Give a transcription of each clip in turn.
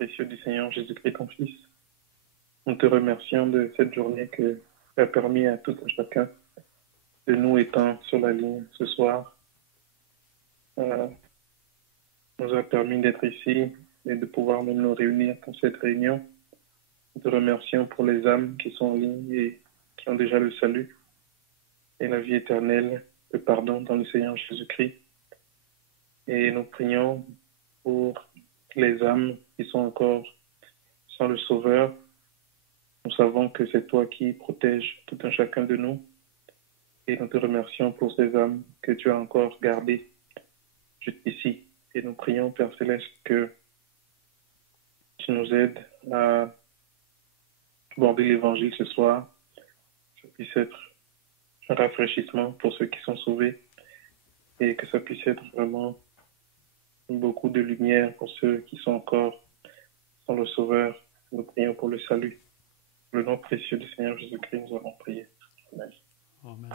précieux du Seigneur Jésus-Christ, ton Fils, nous te remercions de cette journée que tu as permis à tout un chacun de nous étant sur la ligne ce soir. Nous a permis d'être ici et de pouvoir même nous réunir pour cette réunion. Nous te remercions pour les âmes qui sont en ligne et qui ont déjà le salut et la vie éternelle, le pardon dans le Seigneur Jésus-Christ. Et nous prions pour les âmes qui sont encore sans le Sauveur. Nous savons que c'est toi qui protèges tout un chacun de nous. Et nous te remercions pour ces âmes que tu as encore gardées jusqu'ici. Et nous prions, Père Céleste, que tu nous aides à aborder l'Évangile ce soir. Que ça puisse être un rafraîchissement pour ceux qui sont sauvés. Et que ça puisse être vraiment beaucoup de lumière pour ceux qui sont encore sans le Sauveur. Nous prions pour le salut. Le nom précieux du Seigneur Jésus-Christ, nous avons prié. Amen. Amen.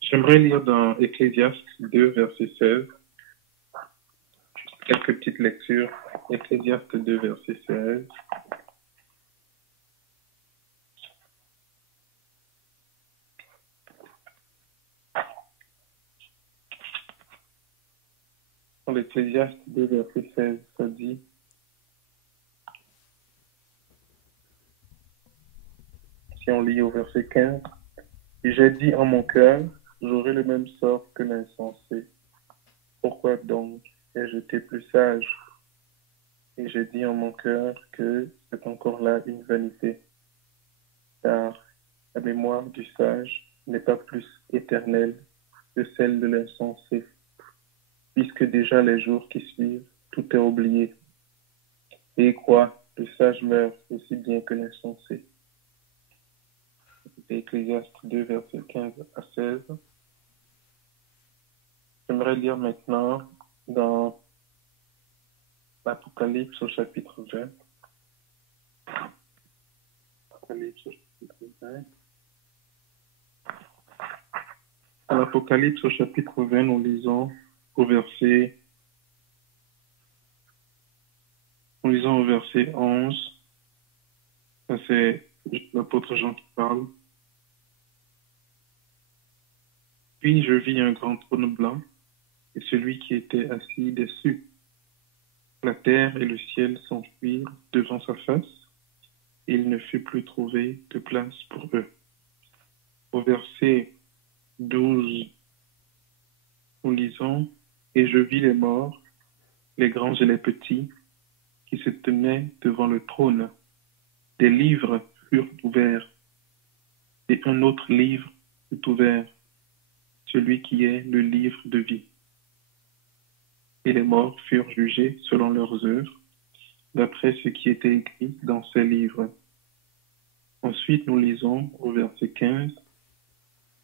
J'aimerais lire dans Ecclésiaste 2, verset 16. Quelques petites lectures. Ecclésiaste 2, verset 16. Dans l'Ecclésiaste 2, verset 16, ça dit: si on lit au verset 15, et j'ai dit en mon cœur, j'aurai le même sort que l'insensé. Pourquoi donc ai-je été plus sage? Et j'ai dit en mon cœur que c'est encore là une vanité, car la mémoire du sage n'est pas plus éternelle que celle de l'insensé, puisque déjà les jours qui suivent, tout est oublié. Et quoi, le sage meurt aussi bien que l'insensé. Ecclésiaste 2, versets 15 à 16. J'aimerais lire maintenant dans l'Apocalypse au chapitre 20. Apocalypse au chapitre 20. Dans l'Apocalypse au chapitre 20, nous lisons au verset 11. Ça, c'est l'apôtre Jean qui parle. Puis je vis un grand trône blanc et celui qui était assis dessus. La terre et le ciel s'enfuirent devant sa face, et il ne fut plus trouvé de place pour eux. Au verset 12, nous lisons: et je vis les morts, les grands et les petits, qui se tenaient devant le trône. Des livres furent ouverts, et un autre livre fut ouvert, celui qui est le livre de vie. Et les morts furent jugés selon leurs œuvres, d'après ce qui était écrit dans ces livres. Ensuite, nous lisons au verset 15,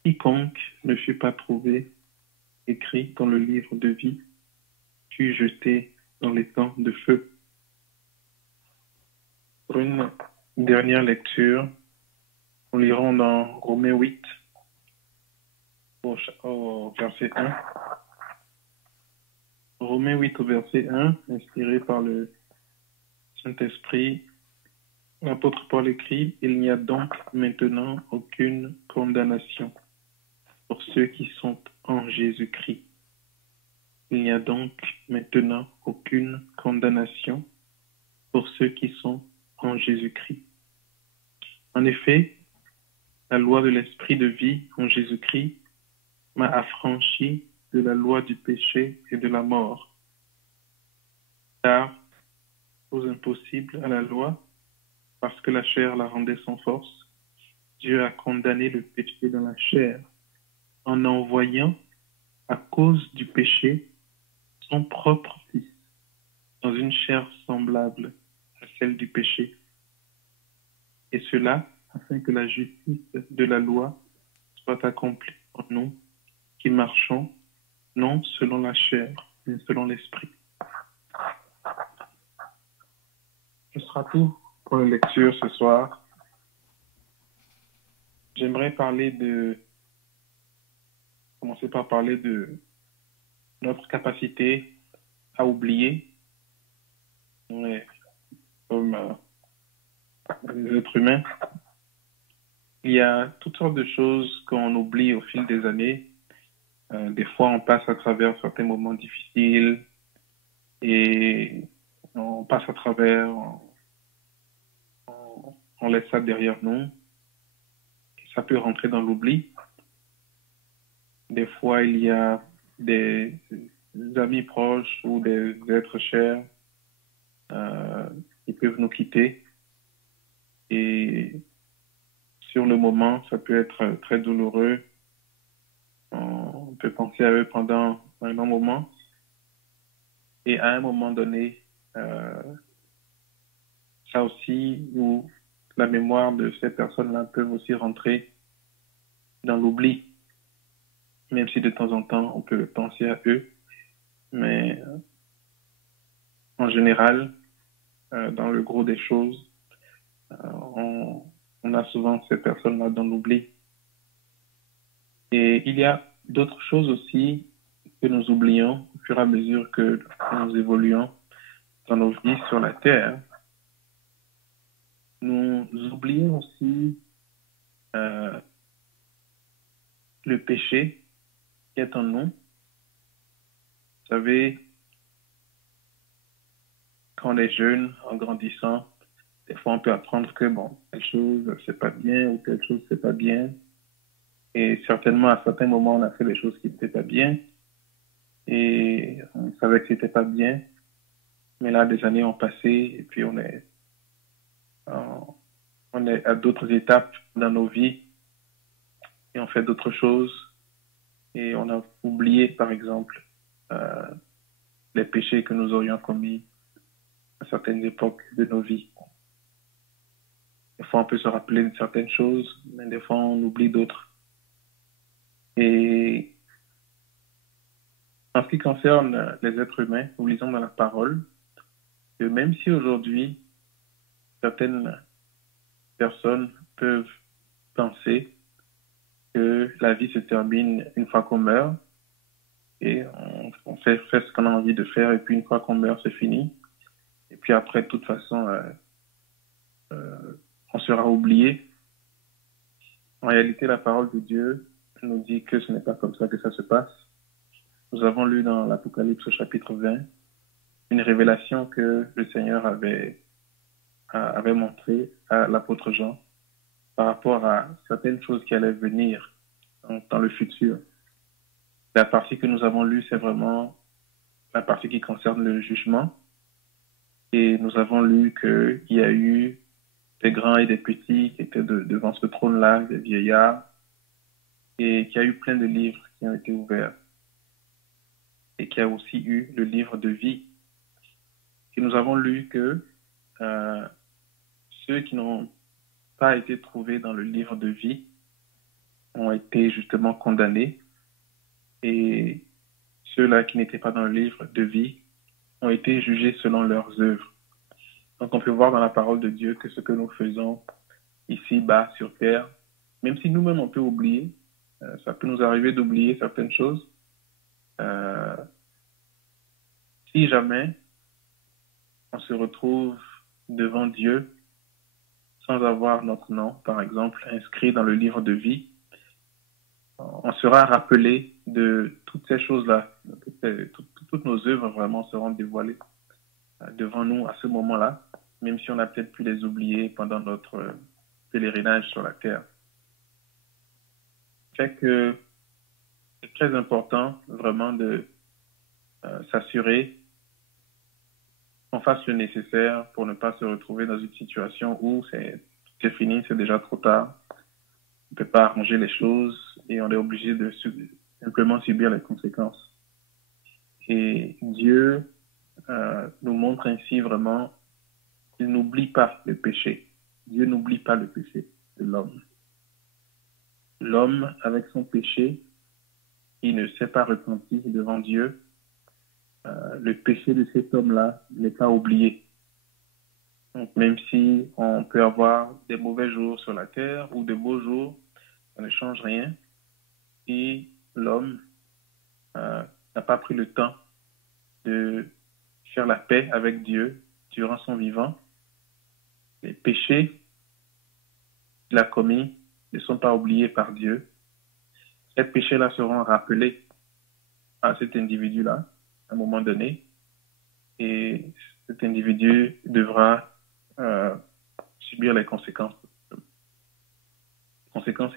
quiconque ne fut pas trouvé écrit dans le livre de vie fut jeté dans les temps de feu. Pour une dernière lecture, nous lirons dans Romains 8, au verset 1. Romains 8 au verset 1, inspiré par le Saint-Esprit, l'apôtre Paul écrit: il n'y a donc maintenant aucune condamnation pour ceux qui sont en Jésus-Christ. Il n'y a donc maintenant aucune condamnation pour ceux qui sont en Jésus-Christ. En effet, la loi de l'esprit de vie en Jésus-Christ m'a affranchi de la loi du péché et de la mort. Car, aux impossibles à la loi, parce que la chair la rendait sans force, Dieu a condamné le péché dans la chair, en envoyant, à cause du péché, son propre Fils, dans une chair semblable à celle du péché. Et cela, afin que la justice de la loi soit accomplie en nous, qui marchons, non selon la chair, mais selon l'esprit. Ce sera tout pour la lecture ce soir. J'aimerais parler commencer par parler de notre capacité à oublier. On est comme les êtres humains. Il y a toutes sortes de choses qu'on oublie au fil des années. Des fois, on passe à travers certains moments difficiles et on passe à travers, on laisse ça derrière nous. Ça peut rentrer dans l'oubli. Des fois, il y a des amis proches ou des êtres chers qui peuvent nous quitter. Et sur le moment, ça peut être très douloureux. On peut penser à eux pendant un long moment. Et à un moment donné, ça aussi, où la mémoire de ces personnes-là peut aussi rentrer dans l'oubli, même si de temps en temps, on peut penser à eux. Mais en général, dans le gros des choses, on a souvent ces personnes-là dans l'oubli. Et il y a d'autres choses aussi que nous oublions au fur et à mesure que nous évoluons dans nos vies sur la terre. Nous oublions aussi le péché qui est en nous. Vous savez, quand on est jeune, en grandissant, des fois on peut apprendre que bon, telle chose c'est pas bien ou telle chose c'est pas bien. Et certainement à certains moments on a fait des choses qui n'étaient pas bien et on savait que c'était pas bien. Mais là, des années ont passé et puis on est à d'autres étapes dans nos vies et on fait d'autres choses et on a oublié, par exemple, euh, les péchés que nous aurions commis à certaines époques de nos vies. Des fois, on peut se rappeler de certaines choses, mais des fois, on oublie d'autres. Et en ce qui concerne les êtres humains, nous lisons dans la parole que même si aujourd'hui, certaines personnes peuvent penser que la vie se termine une fois qu'on meurt et on fait ce qu'on a envie de faire et puis une fois qu'on meurt, c'est fini. Et puis après, de toute façon, on sera oublié. En réalité, la parole de Dieu nous dit que ce n'est pas comme ça que ça se passe. Nous avons lu dans l'Apocalypse au chapitre 20 une révélation que le Seigneur avait montrée à l'apôtre Jean par rapport à certaines choses qui allaient venir dans le futur. La partie que nous avons lue, c'est vraiment la partie qui concerne le jugement. Et nous avons lu qu'il y a eu des grands et des petits qui étaient devant ce trône-là, des vieillards, et qu'il y a eu plein de livres qui ont été ouverts. Et qu'il y a aussi eu le livre de vie. Et nous avons lu que ceux qui n'ont pas été trouvés dans le livre de vie ont été justement condamnés. Et ceux-là qui n'étaient pas dans le livre de vie ont été jugés selon leurs œuvres. Donc on peut voir dans la parole de Dieu que ce que nous faisons ici-bas sur terre, même si nous-mêmes on peut oublier, ça peut nous arriver d'oublier certaines choses. Si jamais on se retrouve devant Dieu sans avoir notre nom, par exemple, inscrit dans le livre de vie, on sera rappelé de toutes ces choses-là. Toutes nos œuvres vraiment seront dévoilées devant nous à ce moment-là, même si on a peut-être pu les oublier pendant notre pèlerinage sur la terre. Fait que c'est très important vraiment de s'assurer qu'on fasse le nécessaire pour ne pas se retrouver dans une situation où c'est fini, c'est déjà trop tard. On ne peut pas arranger les choses et on est obligé de simplement subir les conséquences. Et Dieu nous montre ainsi vraiment qu'il n'oublie pas le péché. Dieu n'oublie pas le péché de l'homme. L'homme, avec son péché, il ne s'est pas repenti devant Dieu. Le péché de cet homme-là n'est pas oublié. Donc, même si on peut avoir des mauvais jours sur la terre ou de beaux jours, ça ne change rien. Et l'homme n'a pas pris le temps de faire la paix avec Dieu durant son vivant, les péchés qu'il a commis ne sont pas oubliés par Dieu. Ces péchés-là seront rappelés à cet individu-là à un moment donné, et cet individu devra subir les conséquences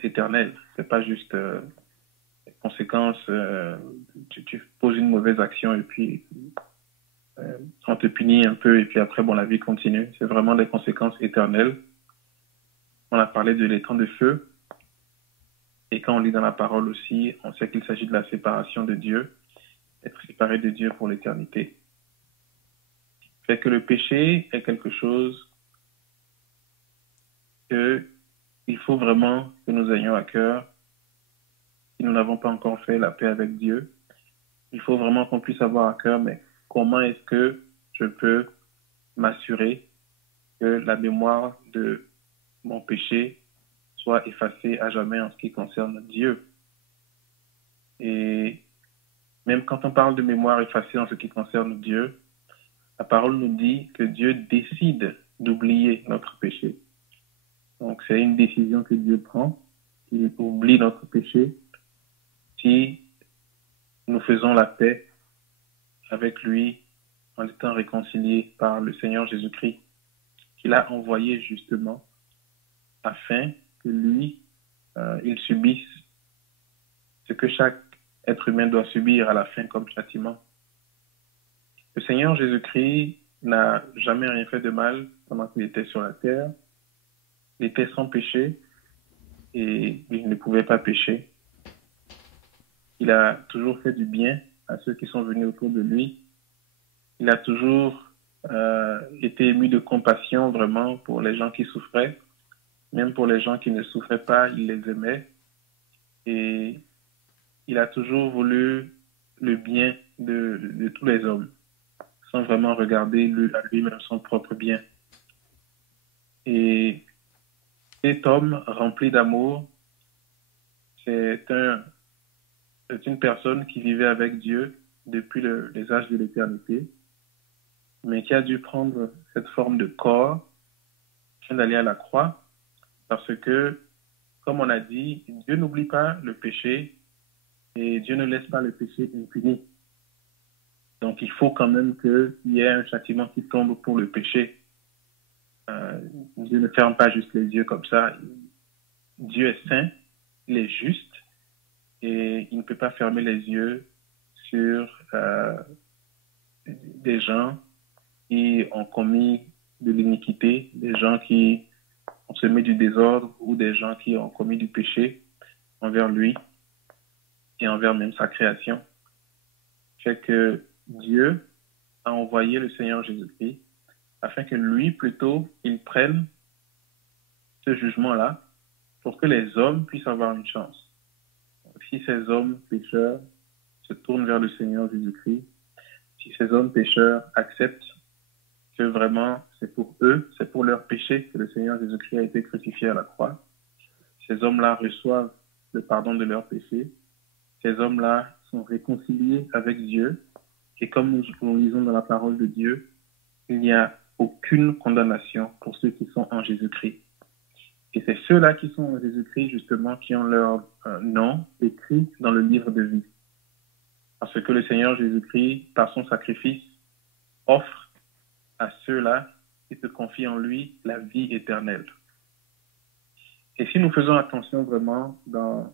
éternelles. C'est pas juste les conséquences, tu poses une mauvaise action et puis on te punit un peu et puis après, bon, la vie continue. C'est vraiment des conséquences éternelles. On a parlé de l'étang de feu. Et quand on lit dans la parole aussi, on sait qu'il s'agit de la séparation de Dieu, être séparé de Dieu pour l'éternité. Fait que le péché est quelque chose que il faut vraiment que nous ayons à cœur. Si nous n'avons pas encore fait la paix avec Dieu, il faut vraiment qu'on puisse avoir à cœur, mais comment est-ce que je peux m'assurer que la mémoire de mon péché soit effacée à jamais en ce qui concerne Dieu. Et même quand on parle de mémoire effacée en ce qui concerne Dieu, la parole nous dit que Dieu décide d'oublier notre péché. Donc, c'est une décision que Dieu prend. Il oublie notre péché si nous faisons la paix avec lui en étant réconciliés par le Seigneur Jésus-Christ, qu'il a envoyé justement afin que lui, il subisse ce que chaque être humain doit subir à la fin comme châtiment. Le Seigneur Jésus-Christ n'a jamais rien fait de mal pendant qu'il était sur la terre. Il était sans péché et il ne pouvait pas pécher. Il a toujours fait du bien à ceux qui sont venus autour de lui. Il a toujours été ému de compassion vraiment pour les gens qui souffraient. Même pour les gens qui ne souffraient pas, il les aimait. Et il a toujours voulu le bien de tous les hommes, sans vraiment regarder à lui-même son propre bien. Et cet homme rempli d'amour, c'est une personne qui vivait avec Dieu depuis les âges de l'éternité, mais qui a dû prendre cette forme de corps afin d'aller à la croix, parce que, comme on a dit, Dieu n'oublie pas le péché et Dieu ne laisse pas le péché impuni. Donc, il faut quand même qu'il y ait un châtiment qui tombe pour le péché. Dieu ne ferme pas juste les yeux comme ça. Dieu est saint, il est juste, et il ne peut pas fermer les yeux sur des gens qui ont commis de l'iniquité, des gens qui ont semé du désordre ou des gens qui ont commis du péché envers lui et envers même sa création. Fait que Dieu a envoyé le Seigneur Jésus-Christ afin que lui, plutôt, il prenne ce jugement-là pour que les hommes puissent avoir une chance. Donc, si ces hommes pécheurs se tournent vers le Seigneur Jésus-Christ, si ces hommes pécheurs acceptent que vraiment c'est pour eux, c'est pour leur péché que le Seigneur Jésus-Christ a été crucifié à la croix, ces hommes-là reçoivent le pardon de leurs péchés, ces hommes-là sont réconciliés avec Dieu, et comme nous lisons dans la parole de Dieu, il n'y a aucune condamnation pour ceux qui sont en Jésus-Christ. Et c'est ceux-là qui sont en Jésus-Christ, justement, qui ont leur nom écrit dans le livre de vie. Parce que le Seigneur Jésus-Christ, par son sacrifice, offre à ceux-là qui se confient en lui la vie éternelle. Et si nous faisons attention vraiment dans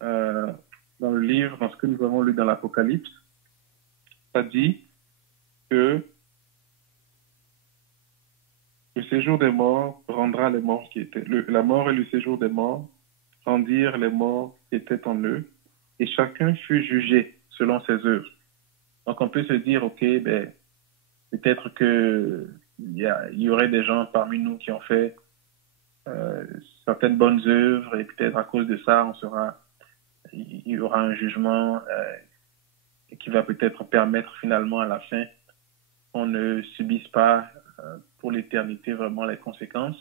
le livre, dans ce que nous avons lu dans l'Apocalypse, ça dit que le séjour des morts rendra les morts qui étaient... la mort et le séjour des morts rendirent les morts qui étaient en eux, et chacun fut jugé selon ses œuvres. Donc on peut se dire, ok, ben, peut-être qu'il y aurait des gens parmi nous qui ont fait certaines bonnes œuvres, et peut-être à cause de ça, il y aura un jugement qui va peut-être permettre finalement à la fin qu'on ne subisse pas pour l'éternité vraiment les conséquences.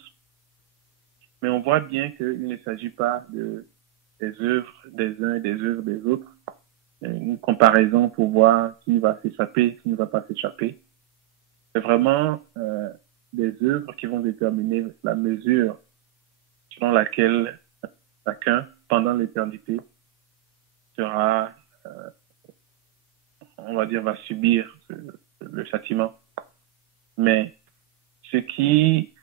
Mais on voit bien qu'il ne s'agit pas de des œuvres des uns et des œuvres des autres, une comparaison pour voir qui va s'échapper, qui ne va pas s'échapper. C'est vraiment des œuvres qui vont déterminer la mesure selon laquelle chacun, pendant l'éternité, sera, on va dire, va subir le châtiment. Mais ce qui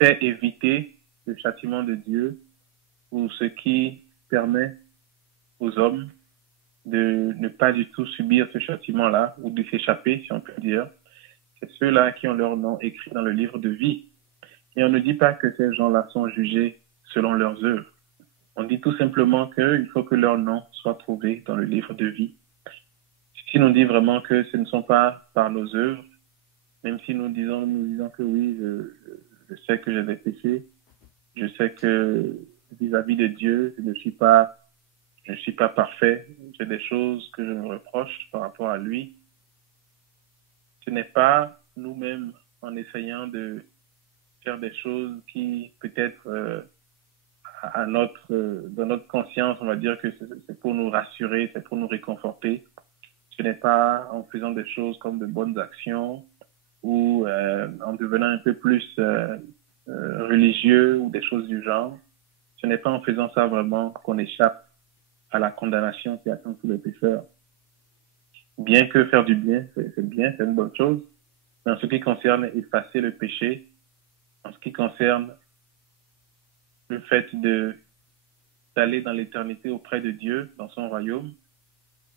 fait éviter le châtiment de Dieu, ou ce qui permet aux hommes de ne pas du tout subir ce châtiment-là, ou de s'échapper, si on peut dire, c'est ceux-là qui ont leur nom écrit dans le livre de vie. Et on ne dit pas que ces gens-là sont jugés selon leurs œuvres. On dit tout simplement qu'il faut que leur nom soit trouvé dans le livre de vie. Si nous dit vraiment que ce ne sont pas par nos œuvres, même si nous disons que oui, je sais que j'ai des péchés, je sais que vis-à-vis de Dieu, je ne suis pas parfait, j'ai des choses que je me reproche par rapport à lui. Ce n'est pas nous-mêmes en essayant de faire des choses qui peut-être dans notre conscience, on va dire que c'est pour nous rassurer, c'est pour nous réconforter. Ce n'est pas en faisant des choses comme de bonnes actions ou en devenant un peu plus religieux ou des choses du genre. Ce n'est pas en faisant ça vraiment qu'on échappe à la condamnation qui attend tous les pécheurs. Bien que faire du bien, c'est bien, c'est une bonne chose. Mais en ce qui concerne effacer le péché, en ce qui concerne le fait d'aller dans l'éternité auprès de Dieu, dans son royaume,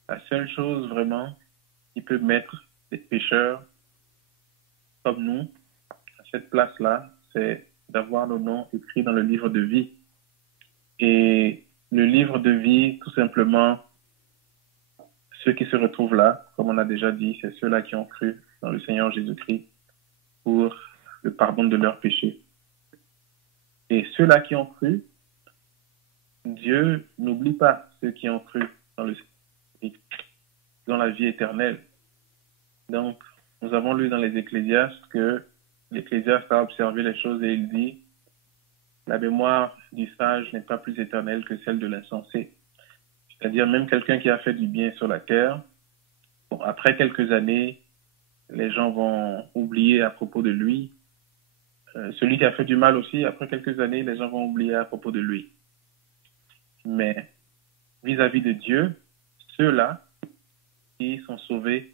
la seule chose vraiment qui peut mettre les pécheurs comme nous à cette place-là, c'est d'avoir nos noms écrits dans le livre de vie. Et le livre de vie, tout simplement, ceux qui se retrouvent là, comme on a déjà dit, c'est ceux-là qui ont cru dans le Seigneur Jésus-Christ pour le pardon de leurs péchés. Et ceux-là qui ont cru, Dieu n'oublie pas ceux qui ont cru dans le Seigneur, dans la vie éternelle. Donc, nous avons lu dans les Ecclésiastes que l'Ecclésiaste a observé les choses et il dit « La mémoire du sage n'est pas plus éternelle que celle de l'insensé. » C'est-à-dire même quelqu'un qui a fait du bien sur la terre, bon, après quelques années, les gens vont oublier à propos de lui. Celui qui a fait du mal aussi, après quelques années, les gens vont oublier à propos de lui. Mais vis-à-vis de Dieu, ceux-là qui sont sauvés,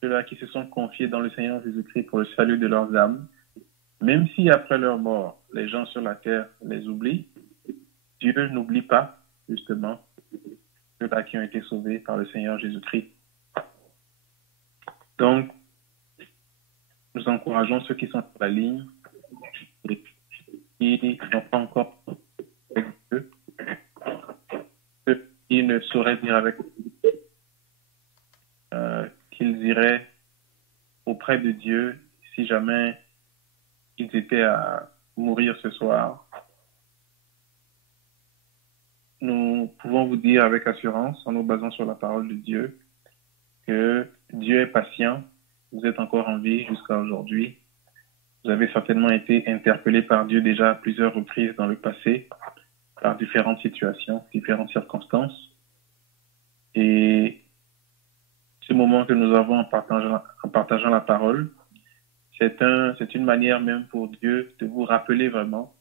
ceux-là qui se sont confiés dans le Seigneur Jésus-Christ pour le salut de leurs âmes, même si après leur mort, les gens sur la terre les oublient, Dieu n'oublie pas, justement, ceux-là qui ont été sauvés par le Seigneur Jésus-Christ. Donc, nous encourageons ceux qui sont sur la ligne et qui n'ont pas encore avec Dieu, ceux qui ne sauraient dire avec qu'ils iraient auprès de Dieu si jamais ils étaient à mourir ce soir. Nous pouvons vous dire avec assurance, en nous basant sur la parole de Dieu, que Dieu est patient. Vous êtes encore en vie jusqu'à aujourd'hui. Vous avez certainement été interpellé par Dieu déjà à plusieurs reprises dans le passé, par différentes situations, différentes circonstances. Et ce moment que nous avons en partageant la parole, c'est une manière même pour Dieu de vous rappeler vraiment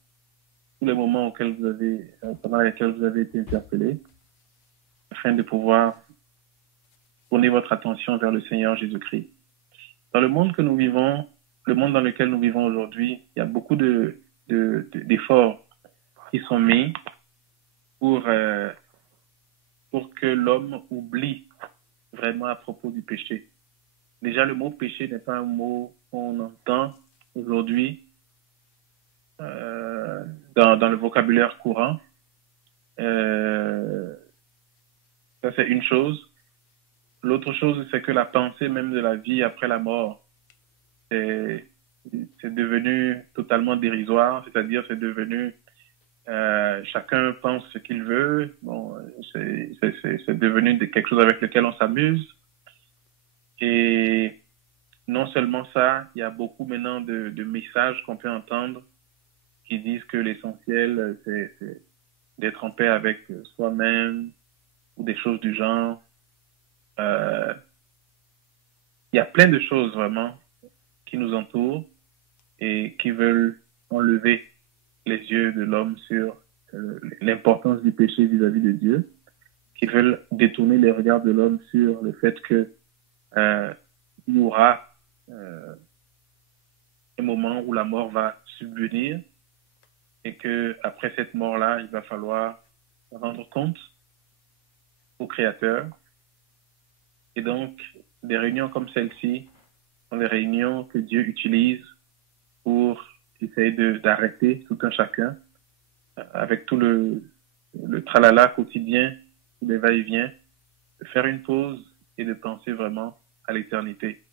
tous les moments pendant lesquels vous avez été interpellé, afin de pouvoir tourner votre attention vers le Seigneur Jésus-Christ. Dans le monde que nous vivons, le monde dans lequel nous vivons aujourd'hui, il y a beaucoup d'efforts qui sont mis pour que l'homme oublie vraiment à propos du péché. Déjà, le mot péché n'est pas un mot qu'on entend aujourd'hui dans le vocabulaire courant. Ça, c'est une chose. L'autre chose, c'est que la pensée même de la vie après la mort, c'est devenu totalement dérisoire, c'est-à-dire c'est devenu chacun pense ce qu'il veut. Bon, c'est devenu quelque chose avec lequel on s'amuse. Et non seulement ça, il y a beaucoup maintenant de messages qu'on peut entendre qui disent que l'essentiel, d'être en paix avec soi-même ou des choses du genre. Euh, Il y a plein de choses vraiment qui nous entourent et qui veulent enlever les yeux de l'homme sur l'importance du péché vis-à-vis de Dieu, qui veulent détourner les regards de l'homme sur le fait que il y aura un moment où la mort va subvenir et que après cette mort-là, il va falloir rendre compte au Créateur. Et donc, des réunions comme celle-ci sont des réunions que Dieu utilise pour essayer d'arrêter tout un chacun avec tout le tralala quotidien, les va-et-vient, de faire une pause et de penser vraiment à l'éternité.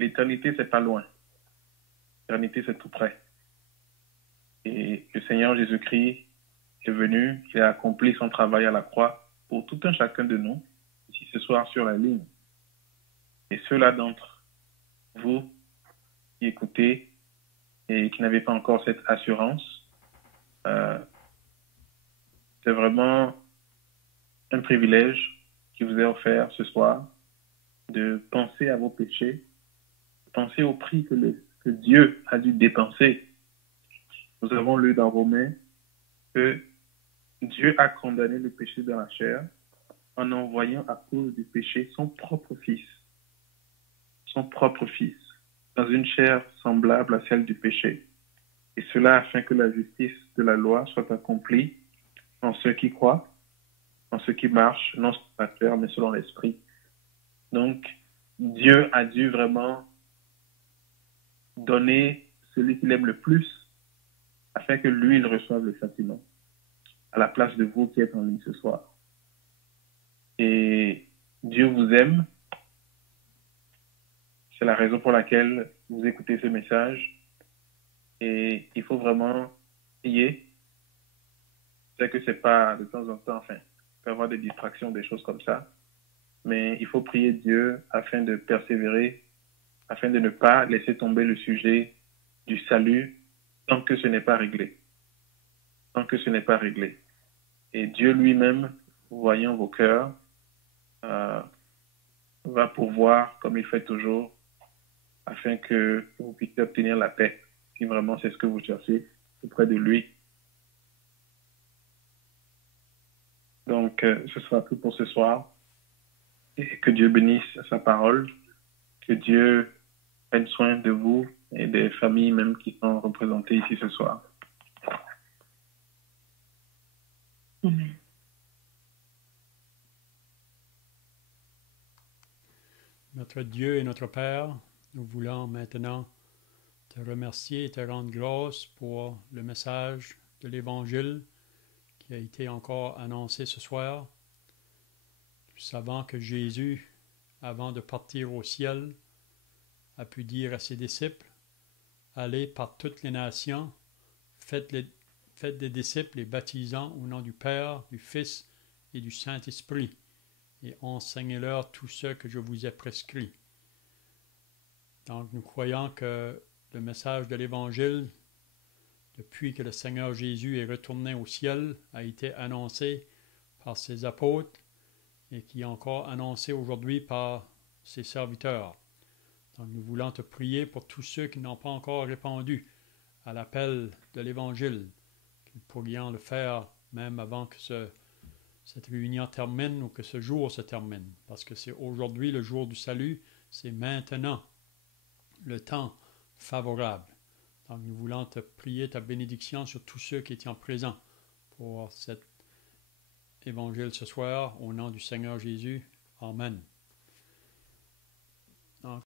L'éternité, c'est pas loin. L'éternité, c'est tout près. Et le Seigneur Jésus-Christ est venu, il a accompli son travail à la croix pour tout un chacun de nous, ici ce soir sur la ligne. Et ceux-là d'entre vous qui écoutez et qui n'avez pas encore cette assurance, c'est vraiment un privilège qui vous est offert ce soir de penser à vos péchés, de penser au prix que Dieu a dû dépenser. Nous avons lu dans Romains que Dieu a condamné le péché dans la chair en envoyant à cause du péché son propre fils, dans une chair semblable à celle du péché. Et cela afin que la justice de la loi soit accomplie en ceux qui croient, en ceux qui marchent, non selon la chair, mais selon l'esprit. Donc, Dieu a dû vraiment donner celui qu'il aime le plus afin que lui, il reçoive le châtiment à la place de vous qui êtes en ligne ce soir. Et Dieu vous aime. C'est la raison pour laquelle vous écoutez ce message. Et il faut vraiment prier. C'est que c'est pas de temps en temps, enfin, il peut y avoir des distractions, des choses comme ça. Mais il faut prier Dieu afin de persévérer, afin de ne pas laisser tomber le sujet du salut tant que ce n'est pas réglé. Tant que ce n'est pas réglé. Et Dieu lui-même, voyant vos cœurs, va pourvoir, comme il fait toujours, afin que vous puissiez obtenir la paix, si vraiment c'est ce que vous cherchez auprès de lui. Donc, ce sera tout pour ce soir. Et que Dieu bénisse sa parole, que Dieu prenne soin de vous et des familles même qui sont représentées ici ce soir. Amen. Notre Dieu et notre Père, nous voulons maintenant te remercier et te rendre grâce pour le message de l'Évangile qui a été encore annoncé ce soir. Nous savons que Jésus, avant de partir au ciel, a pu dire à ses disciples, « Allez par toutes les nations, faites des disciples les baptisant au nom du Père, du Fils et du Saint-Esprit, et enseignez-leur tout ce que je vous ai prescrit. » Donc nous croyons que le message de l'Évangile, depuis que le Seigneur Jésus est retourné au ciel, a été annoncé par ses apôtres et qui est encore annoncé aujourd'hui par ses serviteurs. Donc nous voulons te prier pour tous ceux qui n'ont pas encore répondu à l'appel de l'Évangile, qu'ils pourrions le faire même avant que cette réunion termine ou que ce jour se termine, parce que c'est aujourd'hui le jour du salut, c'est maintenant le temps favorable. Donc nous voulons te prier ta bénédiction sur tous ceux qui étaient présents pour cet évangile ce soir, au nom du Seigneur Jésus. Amen. Donc,